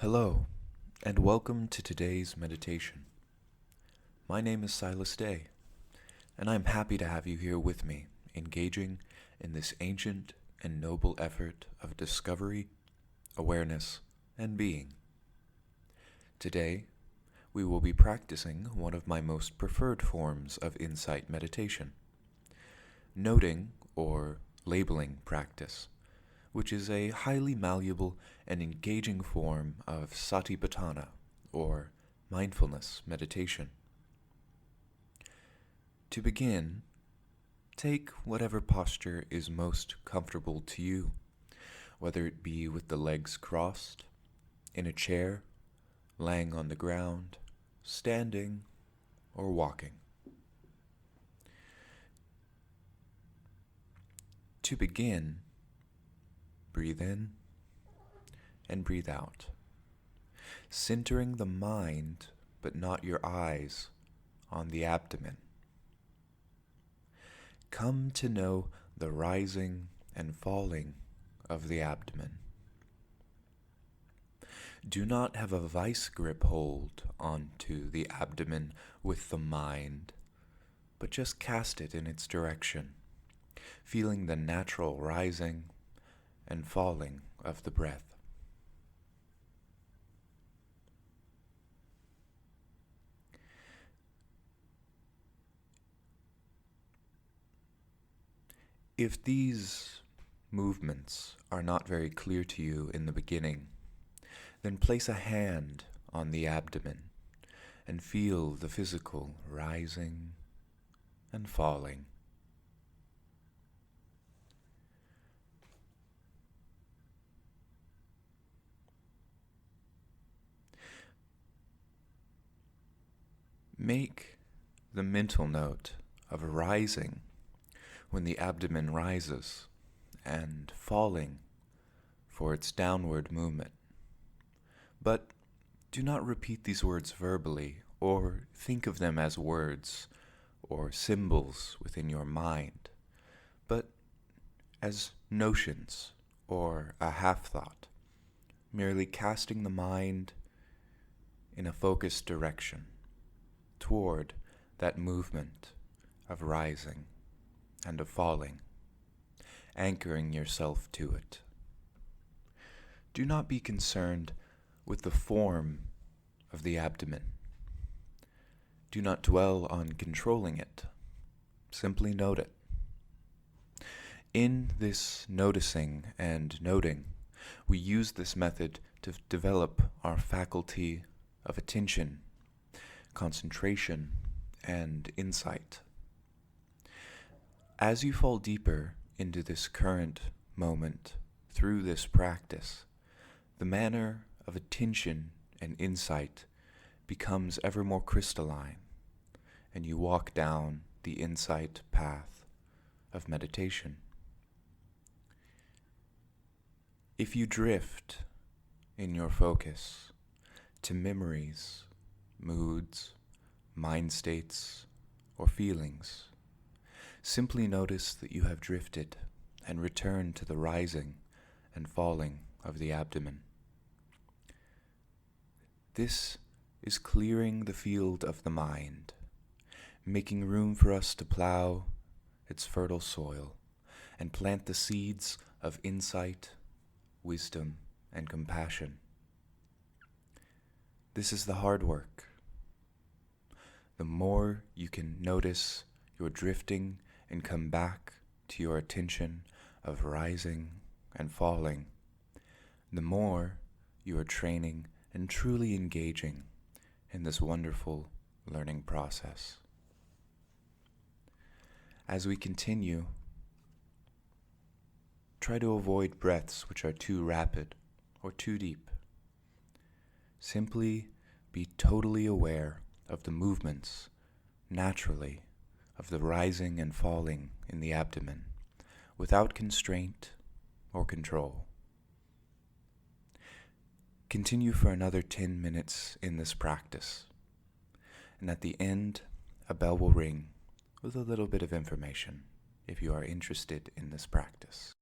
Hello, and welcome to today's meditation. My name is Silas Day, and I'm happy to have you here with me, engaging in this ancient and noble effort of discovery, awareness, and being. Today, we will be practicing one of my most preferred forms of insight meditation, noting or labeling practice, which is a highly malleable and engaging form of satipatthana, or mindfulness meditation. To begin, take whatever posture is most comfortable to you, whether it be with the legs crossed, in a chair, lying on the ground, standing, or walking. To begin, breathe in and breathe out, centering the mind, but not your eyes, on the abdomen. Come to know the rising and falling of the abdomen. Do not have a vice grip hold onto the abdomen with the mind, but just cast it in its direction, feeling the natural rising and falling of the breath. If these movements are not very clear to you in the beginning, then place a hand on the abdomen and feel the physical rising and falling. Make the mental note of rising when the abdomen rises and falling for its downward movement. But do not repeat these words verbally or think of them as words or symbols within your mind, but as notions or a half-thought, merely casting the mind in a focused direction toward that movement of rising and of falling, anchoring yourself to it. Do not be concerned with the form of the abdomen. Do not dwell on controlling it. Simply note it. In this noticing and noting, we use this method to develop our faculty of attention, concentration, and insight. As you fall deeper into this current moment through this practice, the manner of attention and insight becomes ever more crystalline, and you walk down the insight path of meditation. If you drift in your focus to memories, moods, mind states, or feelings, simply notice that you have drifted and return to the rising and falling of the abdomen. This is clearing the field of the mind, making room for us to plow its fertile soil and plant the seeds of insight, wisdom, and compassion. This is the hard work. The more you can notice your drifting and come back to your attention of rising and falling, the more you are training and truly engaging in this wonderful learning process. As we continue, try to avoid breaths which are too rapid or too deep. Simply be totally aware of the movements naturally of the rising and falling in the abdomen without constraint or control. Continue for another 10 minutes in this practice, and at the end, a bell will ring with a little bit of information if you are interested in this practice.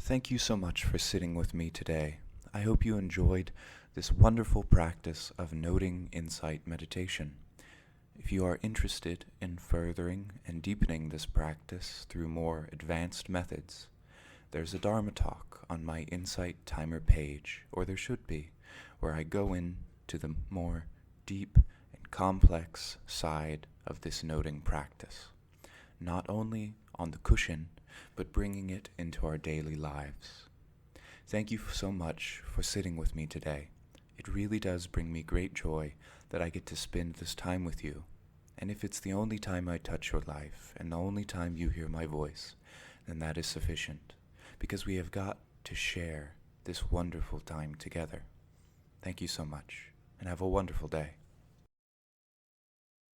Thank you so much for sitting with me today. I hope you enjoyed this wonderful practice of noting insight meditation. If you are interested in furthering and deepening this practice through more advanced methods, there's a Dharma talk on my Insight Timer page, or there should be, where I go into the more deep and complex side of this noting practice, not only on the cushion, but bringing it into our daily lives. Thank you so much for sitting with me today. It really does bring me great joy that I get to spend this time with you. And if it's the only time I touch your life and the only time you hear my voice, then that is sufficient, because we have got to share this wonderful time together. Thank you so much, and have a wonderful day.